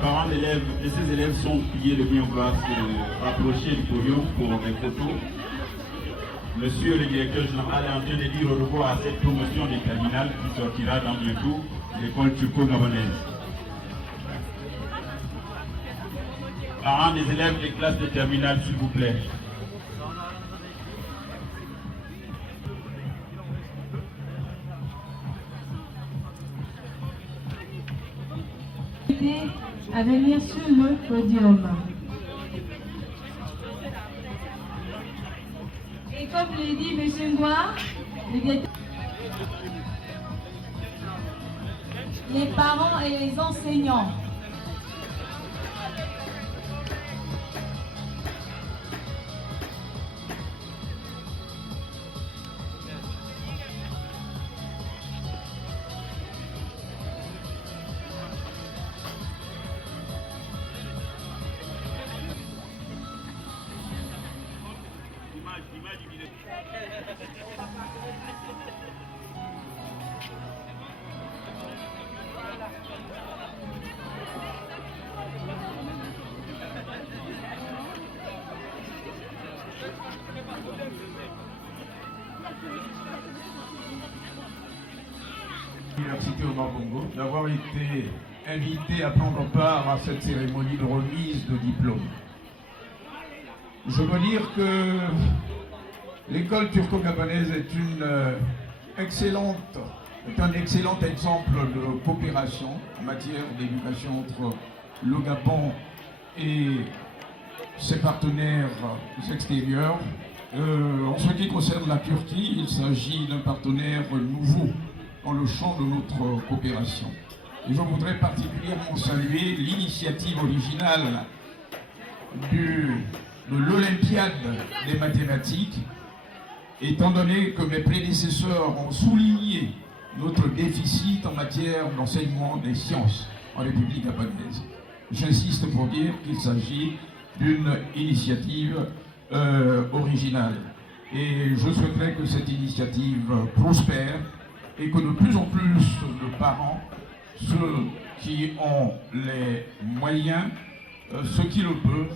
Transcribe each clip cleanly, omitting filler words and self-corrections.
parents d'élèves, de ces élèves sont priés de bien vouloir se rapprocher du podium pour des photos. Monsieur le directeur général est en train de dire au revoir à cette promotion des terminales qui sortira dans bientôt l'école turco-gabonaise. Parents des élèves des classes de terminale, s'il vous plaît. À venir sur le podium. Et comme l'a dit M. Ngoa, les parents et les enseignants. L'Université Omar Bongo d'avoir été invité à prendre part à cette cérémonie de remise de diplôme. Je veux dire que l'école turco-gabonaise est un excellent exemple de coopération en matière d'éducation entre le Gabon et ses partenaires extérieurs. En ce qui concerne la Turquie, il s'agit d'un partenaire nouveau dans le champ de notre coopération. Et je voudrais particulièrement saluer l'initiative originale de l'Olympiade des mathématiques, étant donné que mes prédécesseurs ont souligné notre déficit en matière d'enseignement des sciences en République gabonaise. J'insiste pour dire qu'il s'agit d'une initiative originale. Et je souhaiterais que cette initiative prospère et que de plus en plus de parents, ceux qui ont les moyens, ceux qui le peuvent,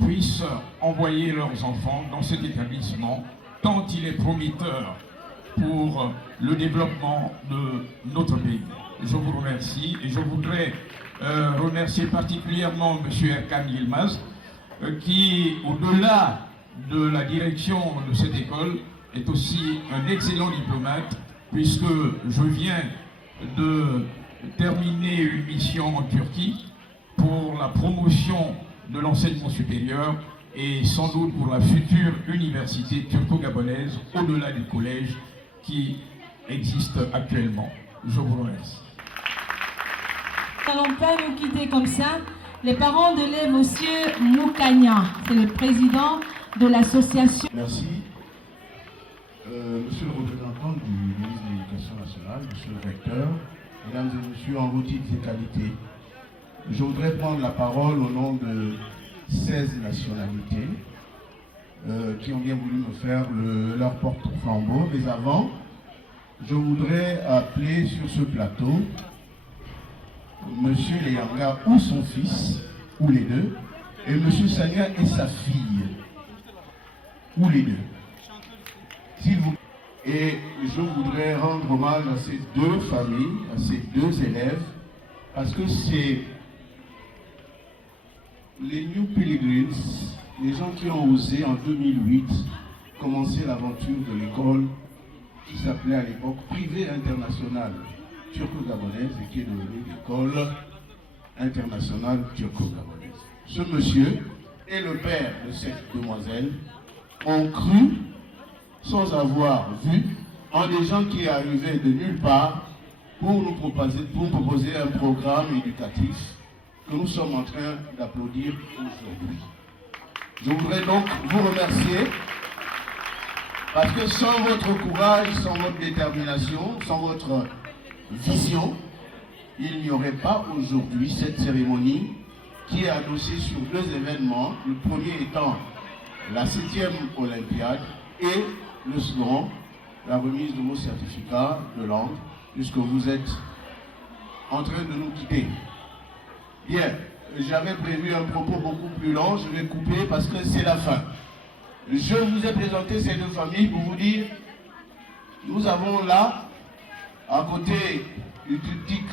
puissent envoyer leurs enfants dans cet établissement, tant il est prometteur pour le développement de notre pays. Je vous remercie et je voudrais remercier particulièrement M. Erkan Yilmaz, qui, au-delà de la direction de cette école, est aussi un excellent diplomate, puisque je viens de terminer une mission en Turquie pour la promotion de l'enseignement supérieur et sans doute pour la future université turco-gabonaise au-delà du collège qui existe actuellement. Je vous remercie. Nous n'allons pas nous quitter comme ça. Les parents de l'élève monsieur Moukania, c'est le président de l'association. Merci. Monsieur le représentant du ministre de l'Éducation nationale, monsieur le recteur, mesdames et messieurs, en vos titres et qualités, je voudrais prendre la parole au nom de 16 nationalités qui ont bien voulu me faire leur porte-flambeau. Mais avant, je voudrais appeler sur ce plateau monsieur Léanga ou son fils, ou les deux, et monsieur Sanga et sa fille, ou les deux. S'il vous plaît. Et je voudrais rendre hommage à ces deux familles, à ces deux élèves, parce que c'est les New Pilgrims, les gens qui ont osé en 2008 commencer l'aventure de l'école qui s'appelait à l'époque Privée Internationale Turco-Gabonaise et qui est devenue l'école internationale turco-gabonaise. Ce monsieur et le père de cette demoiselle ont cru, sans avoir vu, en des gens qui arrivaient de nulle part pour nous proposer un programme éducatif que nous sommes en train d'applaudir aujourd'hui. Je voudrais donc vous remercier parce que sans votre courage, sans votre détermination, sans votre vision, il n'y aurait pas aujourd'hui cette cérémonie qui est adossée sur deux événements, le premier étant la 7e Olympiade et le second, la remise de vos certificats de langue, puisque vous êtes en train de nous quitter. Bien, j'avais prévu un propos beaucoup plus long, je vais couper parce que c'est la fin. Je vous ai présenté ces deux familles pour vous dire, nous avons là, à côté du triptyque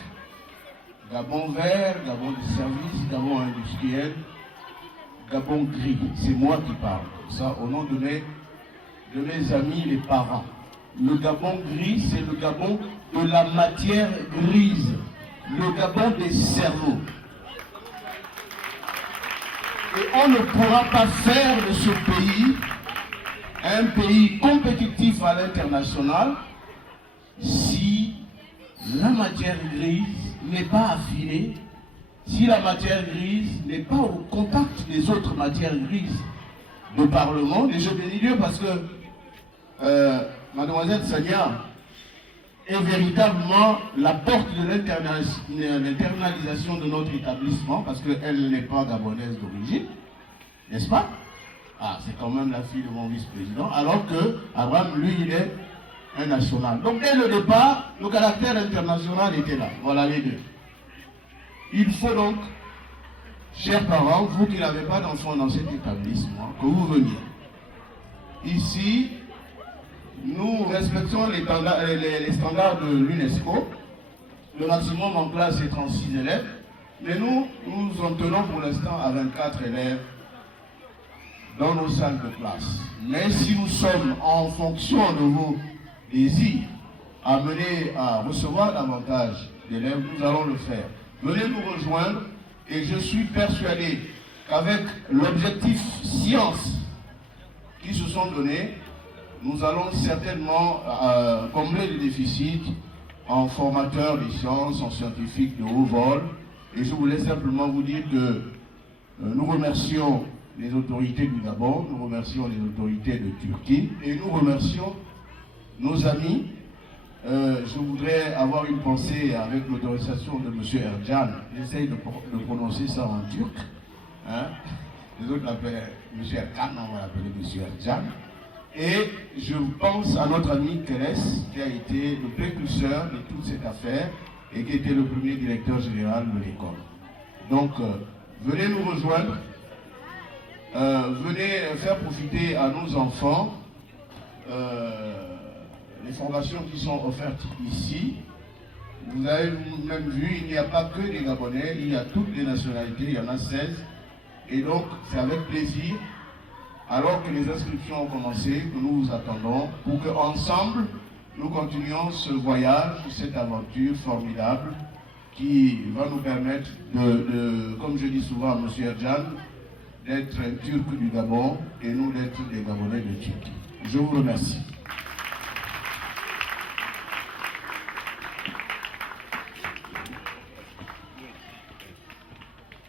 Gabon vert, Gabon de service, Gabon industriel, Gabon gris. C'est moi qui parle, ça au nom de mes amis les parents. Le Gabon gris, c'est le Gabon de la matière grise, le Gabon des cerveaux. Et on ne pourra pas faire de ce pays un pays compétitif à l'international si la matière grise n'est pas affinée, si la matière grise n'est pas au contact des autres matières grises de par le monde. Et je bénis Dieu parce que Mademoiselle Sania est véritablement la porte de l'internalisation de notre établissement, parce qu'elle n'est pas gabonaise d'origine, n'est-ce pas? Ah, c'est quand même la fille de mon vice-président, alors que Abraham, lui, il est un national. Donc dès le départ, le caractère international était là. Voilà les deux. Il faut donc, chers parents, vous qui n'avez pas d'enfants dans cet établissement, que vous veniez. Ici, nous respectons les standards de l'UNESCO. Le maximum en classe est 36 élèves. Mais nous en tenons pour l'instant à 24 élèves dans nos salles de classe. Mais si nous sommes en fonction de vos désirs amenés à recevoir davantage d'élèves, nous allons le faire. Venez nous rejoindre et je suis persuadé qu'avec l'objectif science qui se sont donnés, nous allons certainement combler les déficits en formateurs des sciences, en scientifiques de haut vol. Et je voulais simplement vous dire que nous remercions les autorités du Gabon, nous remercions les autorités de Turquie et nous remercions nos amis. Je voudrais avoir une pensée avec l'autorisation de M. Ercan. J'essaye de prononcer ça en turc. Hein? Les autres l'appellent M. Ercan, on va l'appeler M. Ercan. Et je pense à notre ami Keres, qui a été le précurseur de toute cette affaire et qui était le premier directeur général de l'école. Donc, venez nous rejoindre, venez faire profiter à nos enfants les formations qui sont offertes ici. Vous avez même vu, il n'y a pas que des Gabonais, il y a toutes les nationalités, il y en a 16. Et donc, c'est avec plaisir, alors que les inscriptions ont commencé, que nous vous attendons, pour qu'ensemble, nous continuions ce voyage, cette aventure formidable qui va nous permettre comme je dis souvent à M. Ercan, d'être un Turc du Gabon et nous d'être des Gabonais de Turquie. Je vous remercie.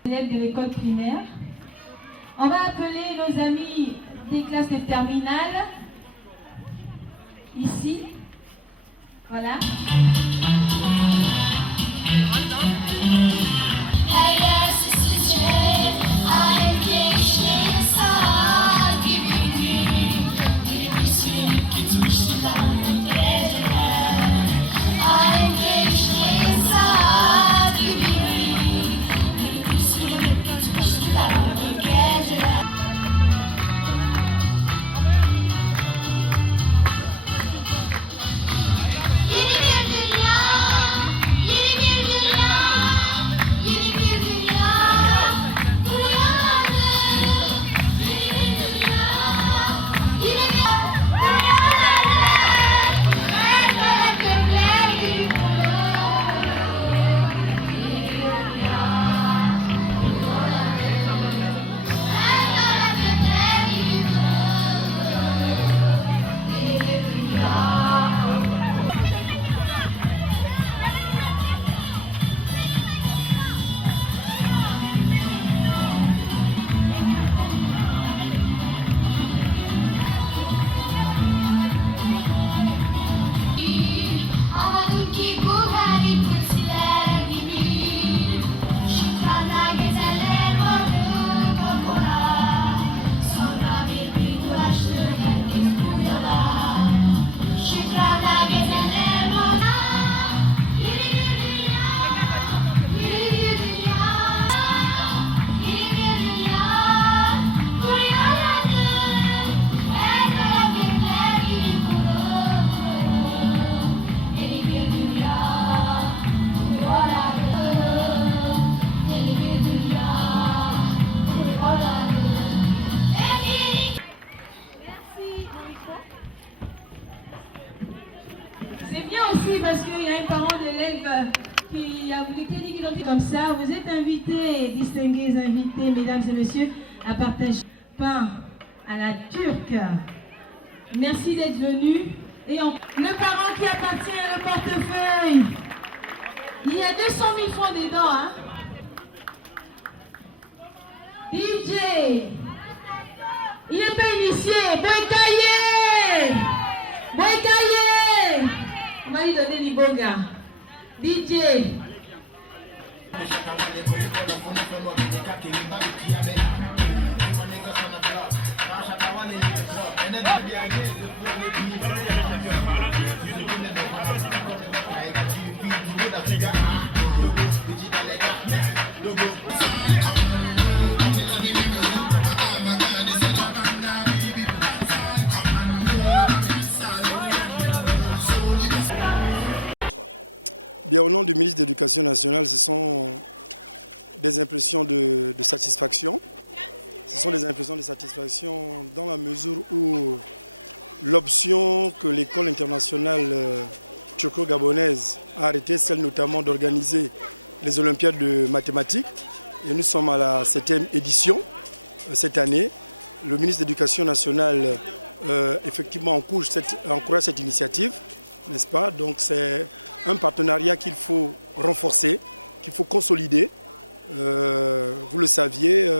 Élèves de l'école primaire. On va appeler nos amis des classes de terminale. Ici. Voilà. Yeni bir dünya qui a voulu qui comme ça. Vous êtes invités, distingués invités, mesdames et messieurs, à partager pain à la turque. Merci d'être venus. Et le parent qui appartient au portefeuille. Il y a 200 000 francs dedans, hein? DJ. Il n'est pas initié. Boykaye. Boykaye. On va lui donner l'Iboga. DJ. Bien, au nom du ministre de l'Éducation nationale, ce sont des impressions de satisfaction. Ce sont des impressions de satisfaction dans la mesure où l'option que l'école internationale turco-gabonaise a arrêté, celle notamment d'organiser les Olympiades de mathématiques. Et nous sommes à la 7e édition cette année. Le ministre de l'Éducation nationale effectivement encourage cette initiative, n'est-ce pas? Donc c'est un partenariat qu'il faut renforcer, qu'il faut consolider. Vous le saviez,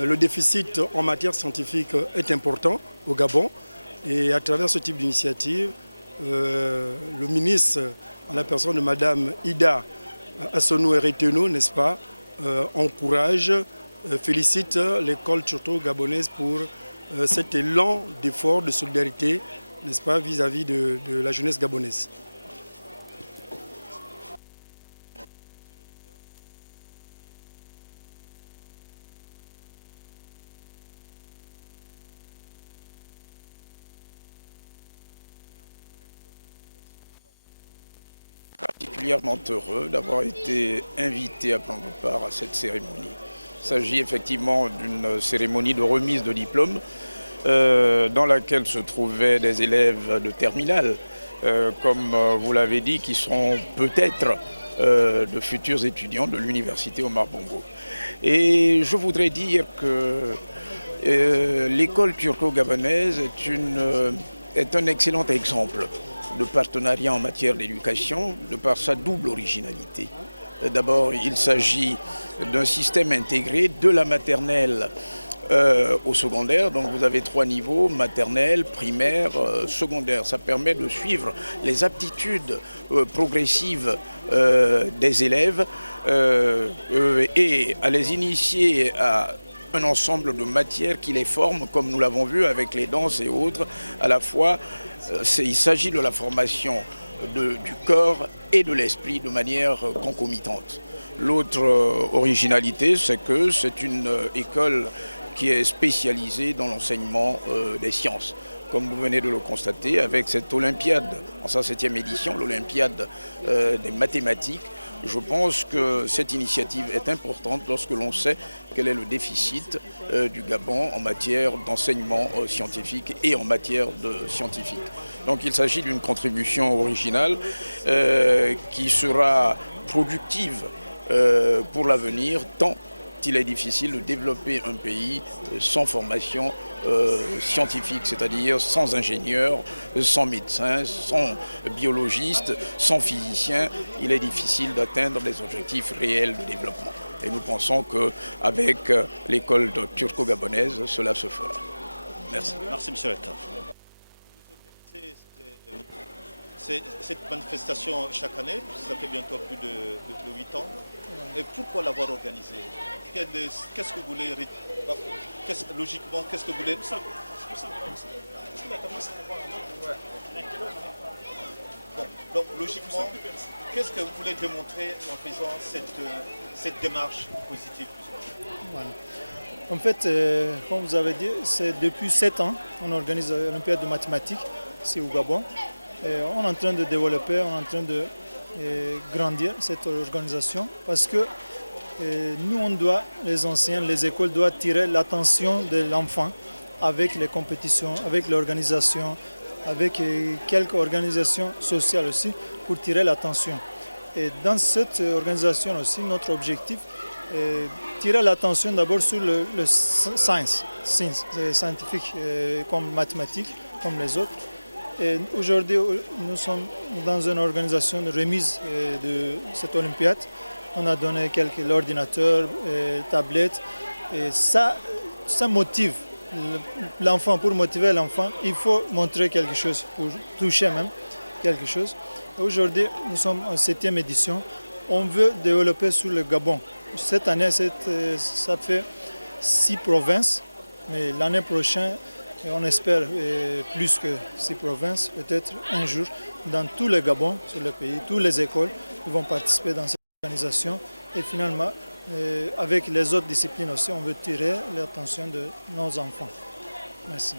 le déficit en matière scientifique est important au Gabon. Et à travers ce type d'initiative, le ministre, en la personne de Madame Ida Assonou Ereteno, n'est-ce pas, encourage, félicite l'école turco-gabonaise pour cet élan d'effort, de solidarité, n'est-ce pas, vis-à-vis de la jeunesse gabonaise. Particulièrement heureux d'avoir été invité à prendre part à cette cérémonie. Il s'agit effectivement d'une cérémonie de remise de diplôme dans laquelle se trouvaient des élèves de terminale, comme vous l'avez dit, qui seront peut-être de futurs étudiants de l'université Omar Bongo. Et je voudrais dire que l'école turco-gabonaise est un excellent exemple de partenariat en matière d'éducation, de par sa double originalité. D'abord, il s'agit d'un système intégré de la maternelle au secondaire. Donc vous avez 3 niveaux, maternelle, primaire, secondaire. Ça permet de suivre les aptitudes progressives des élèves et à les initier à un ensemble de matières qui les forment, comme nous l'avons vu avec les danses et autres. À la fois, il s'agit de la formation du corps et de l'esprit de manière concomitante. L'autre originalité, c'est que c'est une école qui est spécialisée dans l'enseignement des sciences. Comme vous venez de le constater, avec cette Olympiade, en sa 7e édition, l'Olympiade des mathématiques, je pense que cette initiative est importante lorsque l'on sait quel est le déficit du Gabon en matière d'enseignement scientifique et en matière de scientifique. Donc il s'agit d'une contribution originale qui sera productive pour l'avenir, tant il est difficile de développer un pays sans formation scientifique, c'est-à-dire sans ingénieurs, sans médecins, sans biologistes, sans physiciens. Il est difficile d'atteindre les objectifs réels de développement. Et nous pensons qu'avec l'école turco-gabonaise, cela se fera. Merci. Merci, monsieur le recteur. Vous organisez cette manifestation chaque année, ça fait bientôt plus de 8 ans. Et pourquoi l'avoir organisée? Qu'est-ce que vous voulez, logiquement, qu'est-ce que vous voulez? Bon, donc logiquement, qu'est-ce que vous voulez démontrer en faisant cette démarche positive? Voilà. En fait, comme vous avez dit, c'est depuis 7 ans qu'on organise l'Olympiade de mathématiques ici au Gabon. Et on est en train de développer, on est en train de grandir cette organisation parce que nous, on doit, les enseignants, les écoles doivent tirer l'attention de l'enfant avec les compétitions, avec l'organisation, avec quelques organisations sociales aussi pour tirer l'attention. Et dans cette organisation aussi, notre objectif est tirer l'attention d'abord sur le science scientifique comme mathématiques, comme les autres. Et aujourd'hui, nous sommes dans une organisation de remise de cette Olympiade. On a donné quelques ordinateurs, tablettes, et ça motive l'enfant. Pour motiver l'enfant, il faut montrer quelque chose, pour toucher même quelque chose. Aujourd'hui, nous sommes en 7e édition. On veut développer sur le Gabon. Cette année, ça fait 6 provinces, mais l'année prochaine, on espère plus que 6 provinces, peut-être un jour, dans tout le Gabon, sur le pays, toutes les écoles vont participer dans cette organisation. Et finalement, avec les autres disciplines aussi, on veut tirer l'attention de nos enfants. Merci.